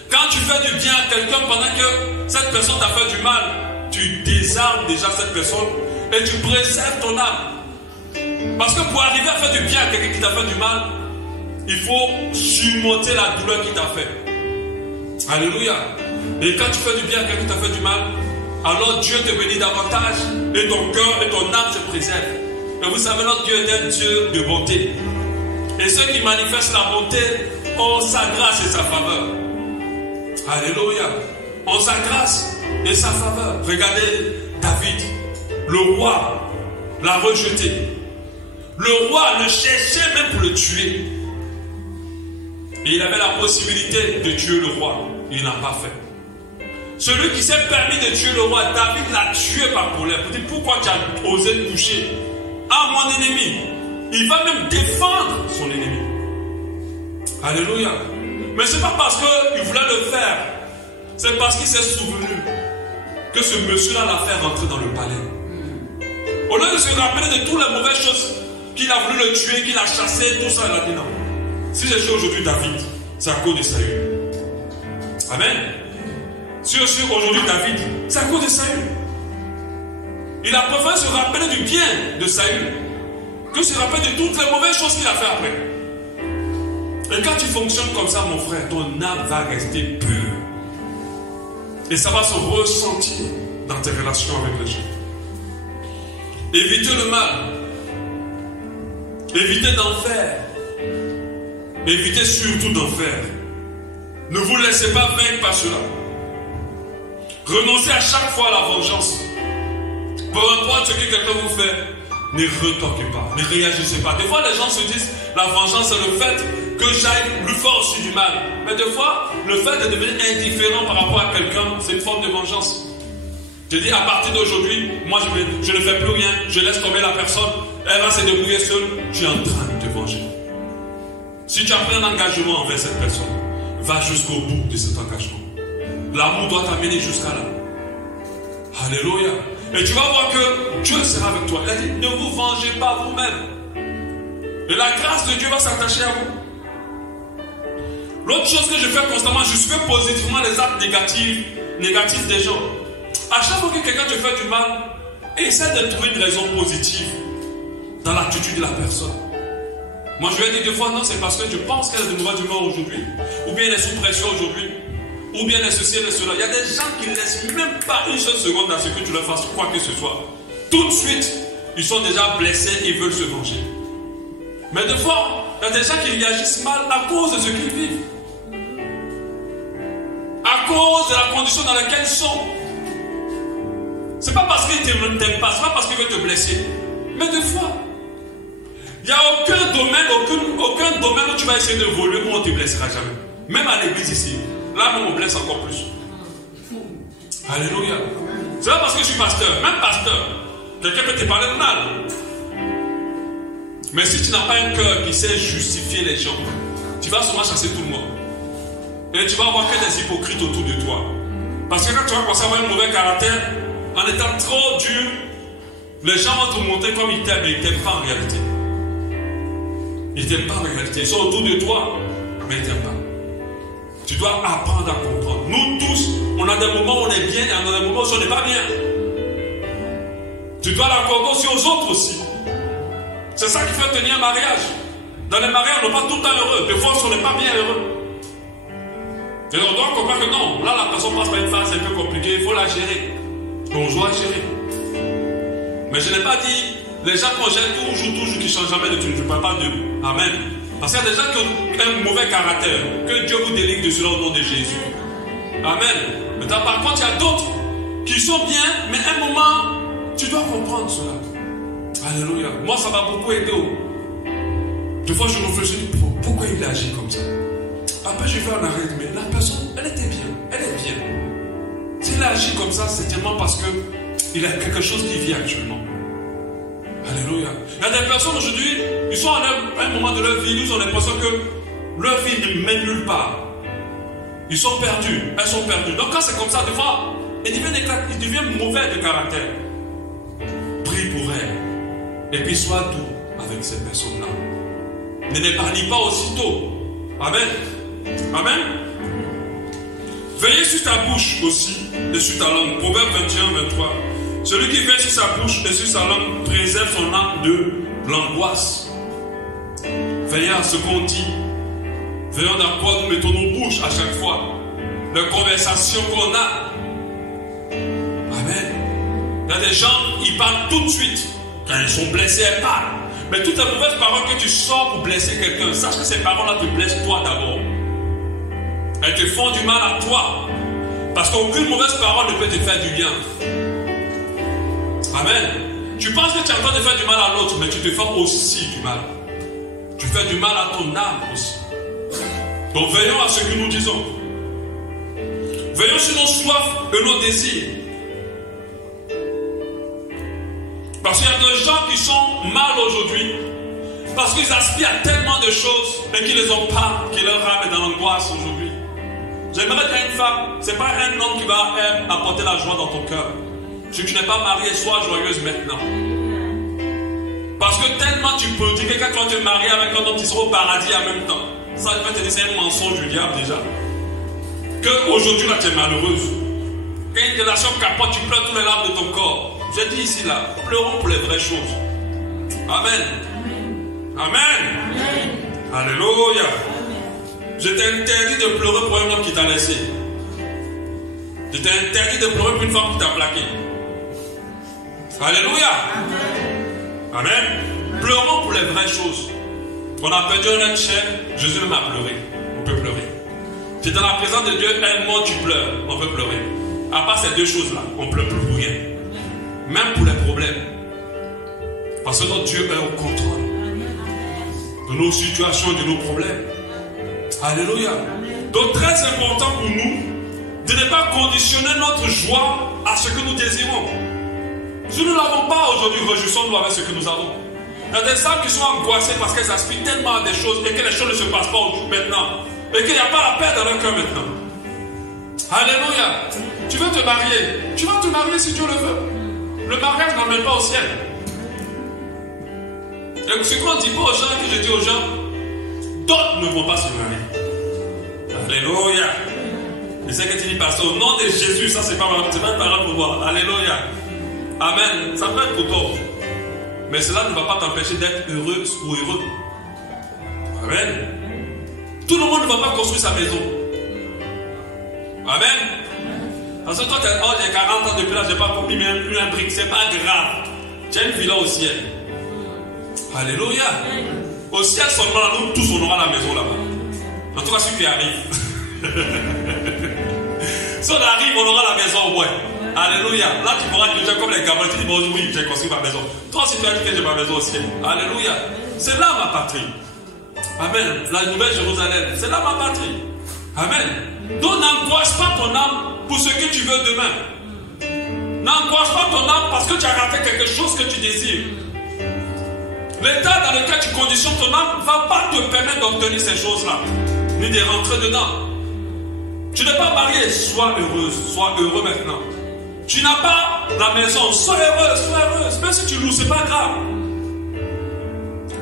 Quand tu fais du bien à quelqu'un pendant que cette personne t'a fait du mal, tu désarmes déjà cette personne et tu préserves ton âme. Parce que pour arriver à faire du bien à quelqu'un qui t'a fait du mal, il faut surmonter la douleur qu'il t'a fait. Alléluia. Et quand tu fais du bien à quelqu'un qui t'a fait du mal, alors Dieu te bénit davantage et ton cœur et ton âme se préservent. Et vous savez, notre Dieu est un Dieu de bonté. Et ceux qui manifestent la bonté ont sa grâce et sa faveur. Alléluia. Ont sa grâce et sa faveur. Regardez David, le roi l'a rejeté. Le roi le cherchait même pour le tuer. Et il avait la possibilité de tuer le roi. Il n'a pas fait. Celui qui s'est permis de tuer le roi, David l'a tué par colère. Il dit, pourquoi tu as osé toucher à mon ennemi? Il va même défendre son ennemi. Alléluia. Mais ce n'est pas parce qu'il voulait le faire. C'est parce qu'il s'est souvenu que ce monsieur-là l'a fait rentrer dans le palais. Au lieu de se rappeler de toutes les mauvaises choses qu'il a voulu le tuer, qu'il a chassé, tout ça, il a dit non. Si je suis aujourd'hui David, c'est à cause de Saül. Amen. Si je suis aujourd'hui David, c'est à cause de Saül. Il a préféré se rappeler du bien de Saül que se rappeler de toutes les mauvaises choses qu'il a fait après. Et quand tu fonctionnes comme ça, mon frère, ton âme va rester pure. Et ça va se ressentir dans tes relations avec les gens. Évitez le mal. Évitez d'en faire. Évitez surtout d'en faire. Ne vous laissez pas vaincre par cela. Renoncez à chaque fois à la vengeance. Peu importe ce que quelqu'un vous fait, ne retorquez pas, ne réagissez pas. Des fois, les gens se disent, la vengeance, c'est le fait que j'aille plus fort aussi du mal. Mais des fois, le fait de devenir indifférent par rapport à quelqu'un, c'est une forme de vengeance. Je dis, à partir d'aujourd'hui, moi, je ne fais plus rien, je laisse tomber la personne, elle va se débrouiller seule, tu es en train de te venger. Si tu as pris un engagement envers cette personne, va jusqu'au bout de cet engagement. L'amour doit t'amener jusqu'à là. Alléluia. Et tu vas voir que Dieu sera avec toi. Il a dit, ne vous vengez pas vous-même. Et la grâce de Dieu va s'attacher à vous. L'autre chose que je fais constamment, je suis positivement les actes négatifs des gens. À chaque fois que quelqu'un te fait du mal, essaie de trouver une raison positive dans l'attitude de la personne. Moi je lui ai dit des fois, non, c'est parce que je pense qu'elle est de mauvaise humeur aujourd'hui, ou bien elle est sous pression aujourd'hui, ou bien elle est ceci, elle est cela. Il y a des gens qui ne laissent même pas une seule seconde à ce que tu leur fasses quoi que ce soit. Tout de suite, ils sont déjà blessés et veulent se venger. Mais des fois, il y a des gens qui réagissent mal à cause de ce qu'ils vivent. À cause de la condition dans laquelle ils sont. C'est pas parce qu'ils ne t'aiment pas, c'est pas parce qu'ils veulent te blesser. Mais des fois, il n'y a aucun domaine où tu vas essayer de voler où on ne te blessera jamais. Même à l'église ici. Là, on me blesse encore plus. Alléluia. C'est pas parce que je suis pasteur. Même pasteur, quelqu'un peut te parler de mal. Mais si tu n'as pas un cœur qui sait justifier les gens, tu vas souvent chasser tout le monde. Et tu vas avoir que des hypocrites autour de toi. Parce que quand tu vas commencer à avoir un mauvais caractère, en étant trop dur, les gens vont te montrer comme ils t'aiment, mais ils ne t'aiment pas en réalité. Ils ne t'aiment pas en réalité. Ils sont autour de toi, mais ils ne t'aiment pas. Tu dois apprendre à comprendre. Nous tous, on a des moments où on est bien et on a des moments où on n'est pas bien. Tu dois l'accorder aussi aux autres aussi. C'est ça qui fait tenir un mariage. Dans les mariages, on n'est pas tout le temps heureux. Des fois, on n'est pas bien heureux. Et on doit comprendre que non, là, la personne passe par une phase un peu compliquée, il faut la gérer. On doit gérer. Mais je n'ai pas dit, les gens qu'on gère toujours, qui ne changent jamais de truc. Je ne parle pas d'eux. Amen. Parce qu'il y a des gens qui ont un mauvais caractère. Que Dieu vous délivre de cela au nom de Jésus. Amen. Mais par contre, il y a d'autres qui sont bien, mais à un moment, tu dois comprendre cela. Alléluia. Moi, ça m'a beaucoup aidé. Des fois, je réfléchis, pourquoi il agit comme ça? Après, je vais en arrêt, mais la personne, elle était bien. Elle est bien. S'il agit comme ça, c'est tellement parce qu'il a quelque chose qui vit actuellement. Alléluia. Il y a des personnes aujourd'hui, ils sont à un moment de leur vie, ils ont l'impression que leur vie ne mène nulle part. Ils sont perdus, elles sont perdues. Donc quand c'est comme ça, des fois, ils deviennent mauvais de caractère. Prie pour elles. Et puis sois doux avec ces personnes-là. Ne les bannis pas aussitôt. Amen. Amen. Veillez sur ta bouche aussi et sur ta langue. Proverbe 21, 23. Celui qui veille sur sa bouche et sur sa langue préserve son âme de l'angoisse. Veillez à ce qu'on dit. Veillons dans quoi nous mettons nos bouches à chaque fois. Les conversations qu'on a. Amen. Il y a des gens, ils parlent tout de suite. Quand ils sont blessés, ils parlent. Mais toutes les mauvaises paroles que tu sors pour blesser quelqu'un, sache que ces paroles-là te blessent toi d'abord. Elles te font du mal à toi. Parce qu'aucune mauvaise parole ne peut te faire du bien. Amen. Tu penses que tu es en train de faire du mal à l'autre, mais tu te fais aussi du mal. Tu fais du mal à ton âme aussi. Donc veillons à ce que nous disons. Veillons sur nos soifs et nos désirs. Parce qu'il y a des gens qui sont mal aujourd'hui, parce qu'ils aspirent à tellement de choses et qu'ils ne les ont pas, que leur âme est dans l'angoisse aujourd'hui. J'aimerais être une femme, ce n'est pas un homme qui va apporter la joie dans ton cœur. Si tu n'es pas marié, sois joyeuse maintenant. Parce que tellement tu peux dire que quand tu vas te marier avec un homme qui sera au paradis en même temps, ça je vais te dire c'est un mensonge du diable déjà. Qu'aujourd'hui là tu es malheureuse. Quand une relation capote, tu pleures tous les larmes de ton corps. Je dis ici là, pleurons pour les vraies choses. Amen. Amen. Alléluia. Je t'ai interdit de pleurer pour un homme qui t'a laissé. Je t'ai interdit de pleurer pour une femme qui t'a plaqué. Alléluia. Amen. Pleurons pour les vraies choses. On a perdu un être cher, Jésus même a pleuré. On peut pleurer. Tu es dans la présence de Dieu, un mot, tu pleures. On peut pleurer. À part ces deux choses-là, on ne pleure plus pour rien. Même pour les problèmes. Parce que notre Dieu est au contrôle de nos situations, de nos problèmes. Alléluia. Donc très important pour nous de ne pas conditionner notre joie à ce que nous désirons. Si nous ne l'avons pas aujourd'hui, réjouissons-nous avec ce que nous avons. Il y a des femmes qui sont angoissées parce qu'elles aspirent tellement à des choses et que les choses ne se passent pas maintenant. Et qu'il n'y a pas la paix dans leur cœur maintenant. Alléluia. Tu veux te marier. Tu vas te marier si Dieu le veut. Le mariage n'emmène pas au ciel. Et ce qu'on dit pas aux gens, que je dis aux gens, d'autres ne vont pas se marier. Alléluia. Je sais que tu dis parce au nom de Jésus, ça c'est pas une parole pour moi. Alléluia. Amen. Ça peut être pour toi. Mais cela ne va pas t'empêcher d'être heureuse ou heureux. Amen. Tout le monde ne va pas construire sa maison. Amen. Parce que toi, j'ai 40 ans depuis là, je n'ai pas mis un brique. C'est pas grave. Tu as une villa au ciel. Alléluia. Au ciel seulement, nous tous, on aura la maison là-bas. En tout cas, celui qui arrive. Si on arrive, on aura la maison, ouais. Alléluia. Là, tu pourras dire comme les gamins, tu dis, bon, oui, j'ai construit ma maison. Toi aussi, tu as dit que j'ai ma maison au ciel. Alléluia. C'est là ma patrie. Amen. La nouvelle Jérusalem, c'est là ma patrie. Amen. Donc, n'angoisse pas ton âme pour ce que tu veux demain. N'angoisse pas ton âme parce que tu as raté quelque chose que tu désires. L'état dans lequel tu conditionnes ton âme ne va pas te permettre d'obtenir ces choses-là, ni de rentrer dedans. Tu n'es pas marié, sois heureuse, sois heureux maintenant. Tu n'as pas la maison, sois heureuse, sois heureuse. Même si tu loues, ce n'est pas grave.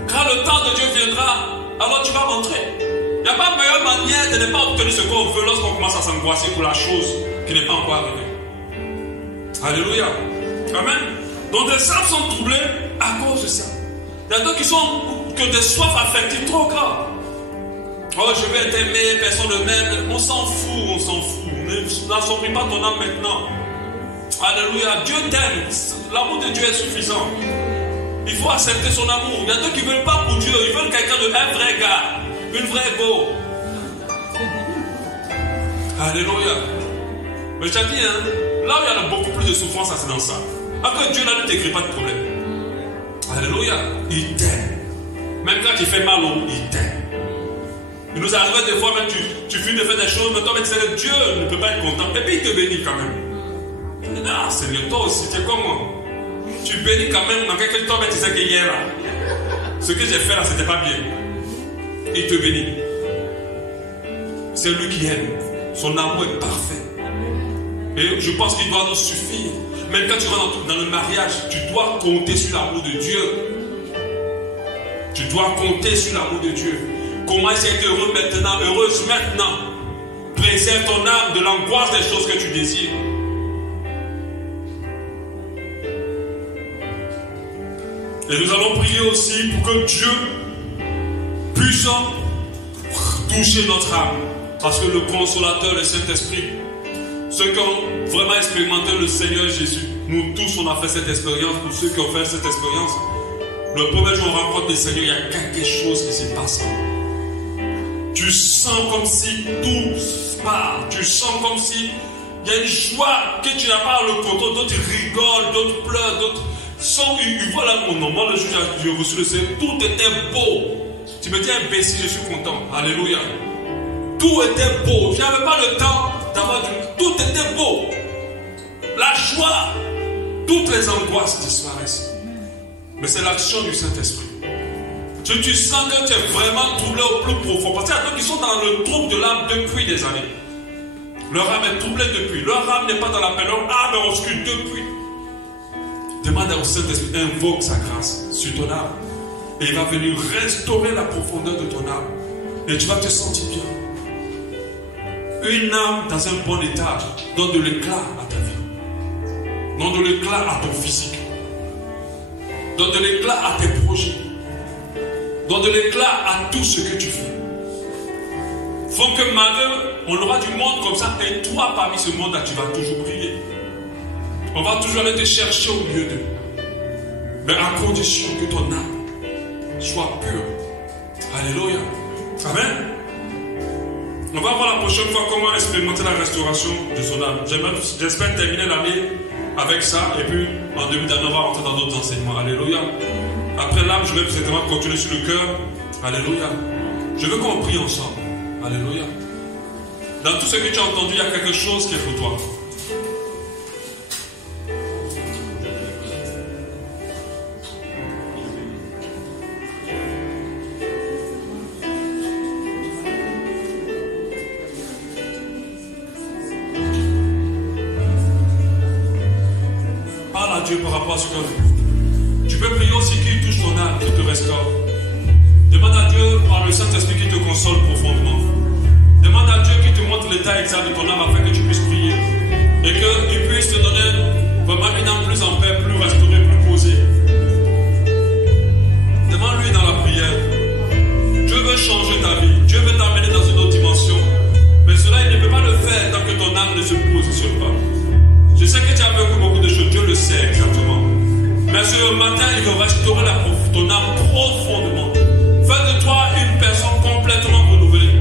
Quand le temps de Dieu viendra, alors tu vas rentrer. Il n'y a pas de meilleure manière de ne pas obtenir ce qu'on veut lorsqu'on commence à s'angoisser pour la chose qui n'est pas encore arrivée. Alléluia. Amen. Donc les âmes sont troublées à cause de ça. Il y a d'autres qui sont que des soifs affectives trop graves. Oh, je vais être aimé, personne ne m'aime. On s'en fout, on s'en fout. N'assombris pas ton âme maintenant. Alléluia. Dieu t'aime. L'amour de Dieu est suffisant. Il faut accepter son amour. Il y a d'autres qui ne veulent pas pour Dieu. Ils veulent quelqu'un de un vrai gars. Une vraie go. Alléluia. Mais je t'ai dit, hein, là où il y a beaucoup plus de souffrance, c'est dans ça. Alors que Dieu là ne t'écrit pas de problème. Alléluia. Il t'aime. Même quand tu fais mal, il t'aime. Il nous arrive des fois, même tu finis de faire des choses, mais toi, tu sais que Dieu ne peut pas être content. Et puis il te bénit quand même. Ah, Seigneur, toi aussi, tu es comme moi. Tu bénis quand même dans quelque chose, mais tu sais que hier là, ce que j'ai fait là, c'était pas bien. Il te bénit. C'est lui qui aime. Son amour est parfait. Et je pense qu'il doit nous suffire. Même quand tu vas dans le mariage, tu dois compter sur l'amour de Dieu. Tu dois compter sur l'amour de Dieu. Comment essayer d'être heureux maintenant, heureuse maintenant. Préserve ton âme de l'angoisse des choses que tu désires. Et nous allons prier aussi pour que Dieu puisse toucher notre âme. Parce que le Consolateur, le Saint-Esprit, ceux qui ont vraiment expérimenté le Seigneur Jésus, nous tous on a fait cette expérience, pour ceux qui ont fait cette expérience, Le premier jour, on rencontre le Seigneur, il y a quelque chose qui se passe. Tu sens comme si tout part. Tu sens comme si il y a une joie que tu n'as pas le contrôle. D'autres rigolent, d'autres pleurent, d'autres sont. Voilà, au moment le jour où j'ai reçu le Seigneur, tout était beau. Tu me dis imbécile, je suis content. Alléluia. Tout était beau. Je n'avais pas le temps d'avoir du. Tout était beau. La joie. Toutes les angoisses disparaissent. Mais c'est l'action du Saint-Esprit. Tu sens que tu es vraiment troublé au plus profond. Parce qu'il y a d'autres qui sont dans le trouble de l'âme depuis des années. Leur âme est troublée depuis. Leur âme n'est pas dans la paix. Leur âme est obscure depuis. Demande au Saint-Esprit, invoque sa grâce sur ton âme. Et il va venir restaurer la profondeur de ton âme. Et tu vas te sentir bien. Une âme dans un bon état donne de l'éclat à ta vie. Donne de l'éclat à ton physique. Donne de l'éclat à tes projets. Donne de l'éclat à tout ce que tu fais. Faut que malgré, on aura du monde comme ça, et toi parmi ce monde-là, tu vas toujours briller. On va toujours aller te chercher au milieu d'eux. Mais à condition que ton âme soit pure. Alléluia. Amen. On va voir la prochaine fois comment expérimenter la restauration de son âme. J'espère terminer l'année avec ça. Et puis en début d'année, on va rentrer dans d'autres enseignements. Alléluia. Après l'âme, je vais certainement continuer sur le cœur. Alléluia. Je veux qu'on prie ensemble. Alléluia. Dans tout ce que tu as entendu, il y a quelque chose qui est pour toi. Parle à Dieu par rapport à ce que tu peux prier aussi qu'il touche ton âme, qu'il te restaure. Demande à Dieu par le Saint-Esprit qui te console profondément. Demande à Dieu qui te montre l'état exact de ton âme afin que tu puisses prier. Et qu'il puisse te donner vraiment une âme plus en paix, plus restaurée, plus posée. Demande-lui dans la prière. Dieu veut changer ta vie. Dieu veut t'amener dans une autre dimension. Mais cela, il ne peut pas le faire tant que ton âme ne se positionne pas. Je sais que tu as vécu beaucoup de choses. Dieu le sait exactement. Mais ce matin, il veut restaurer ton âme profondément. Fais de toi une personne complètement renouvelée.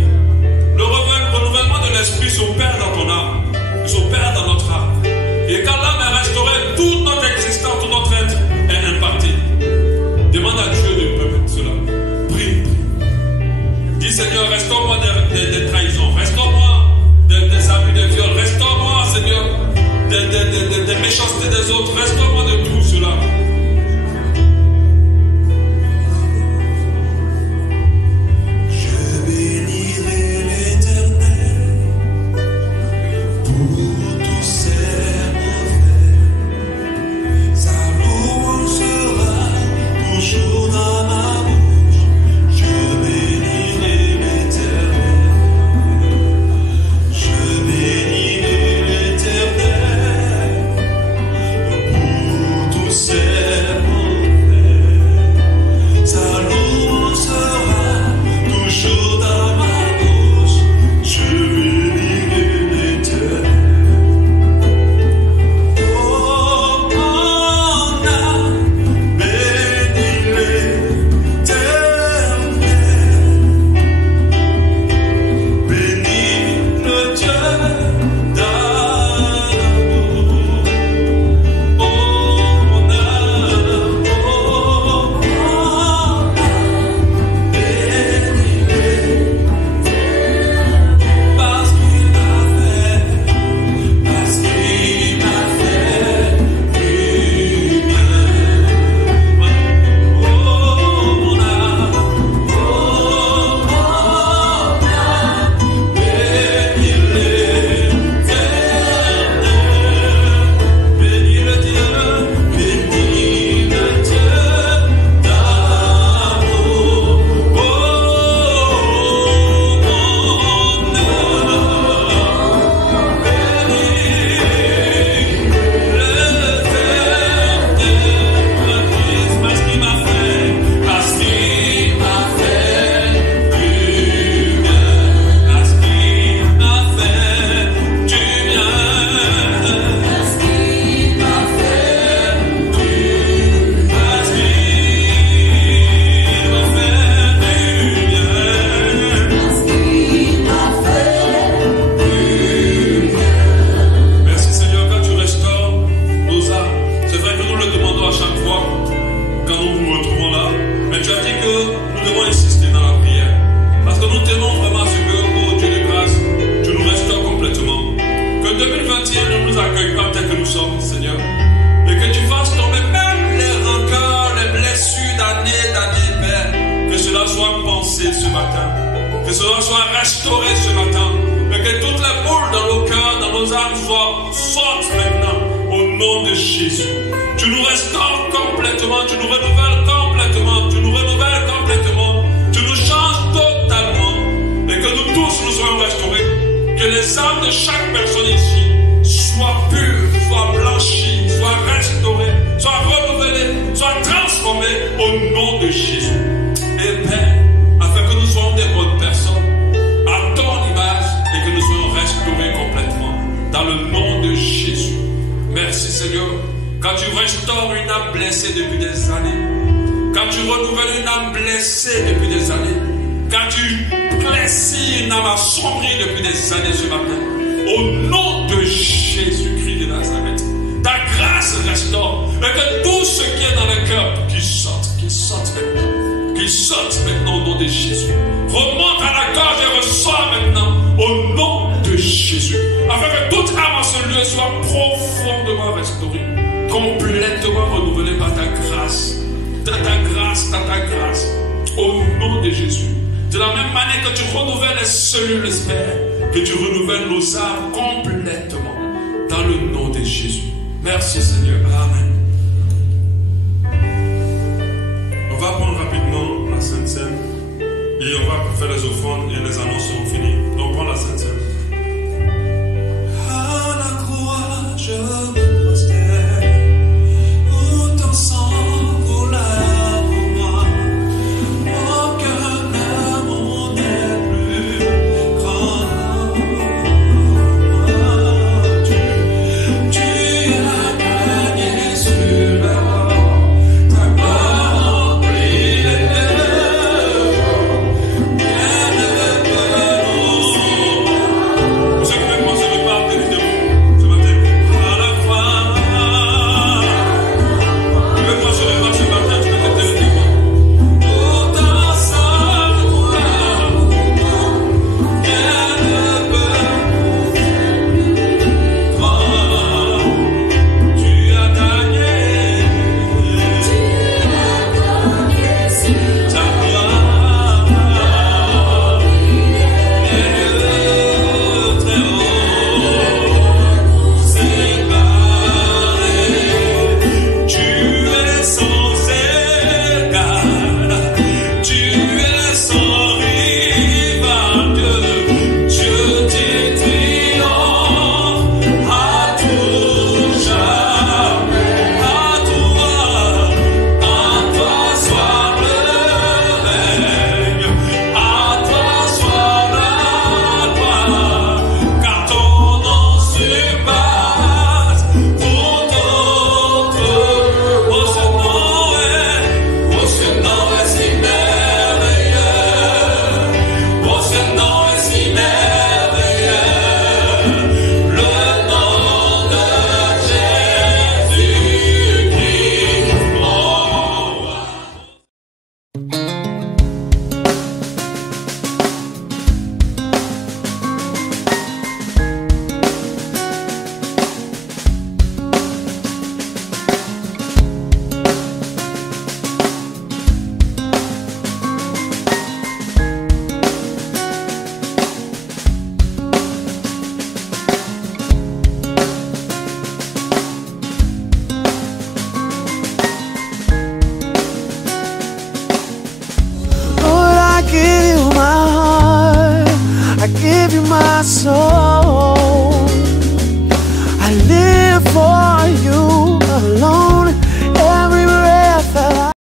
Le renouvellement de l'esprit s'opère dans ton âme. Il s'opère dans notre âme. Et quand l'âme est restaurée, toute notre existence, tout notre être est impacté. Demande à Dieu de permettre cela. Prie. Dis Seigneur, restaure-moi des trahisons. Restaure-moi des abus, des viols. Restaure-moi, Seigneur, des méchancetés des autres. Restaure-moi de tout cela. Say soient restaurées ce matin. Et que toutes les boules dans nos cœurs, dans nos âmes sortent maintenant au nom de Jésus. Tu nous restaures complètement, tu nous renouvelles complètement, tu nous renouvelles complètement, tu nous changes totalement. Et que nous tous nous soyons restaurés. Que les âmes de chaque personne ici soient pures, soient blanchies, soient restaurées, soient renouvelées, soient transformées au nom de Jésus. Et Père, afin que nous soyons des bonnes personnes, à ton image, et que nous soyons restaurés complètement, dans le nom de Jésus. Merci Seigneur, quand tu restaures une âme blessée depuis des années, quand tu renouvelles une âme blessée depuis des années, quand tu éclaircis une âme assombrie depuis des années ce matin, au nom de Jésus-Christ de Nazareth, ta grâce restaure, et que tout ce qui est dans le cœur, qu'il sorte maintenant au nom de Jésus. Remonte à la gorge et ressort maintenant au nom de Jésus, afin que toute âme en ce lieu soit profondément restaurée, complètement renouvelée par ta grâce, au nom de Jésus. De la même manière que tu renouvelles les cellules, j'espère que tu renouvelles nos âmes complètement dans le nom de Jésus. Merci Seigneur. Amen. On va prendre rapidement la Sainte Seine et on va faire les offrandes et les annonces seront finies. Donc prends la Sainte Seine. À la croix, je me prosterne, où ton sang coule pour moi. Aucun amour n'est plus grand. Tu as gagné sur la croix, ta gloire remplit les lieux. Rien ne peut nous séparer. Ceux qui veulent commencer le parc, évidemment, ce matin, à la croix. Tu veux commencer le parc ce matin, tu peux te tenir. my soul. I live for you alone.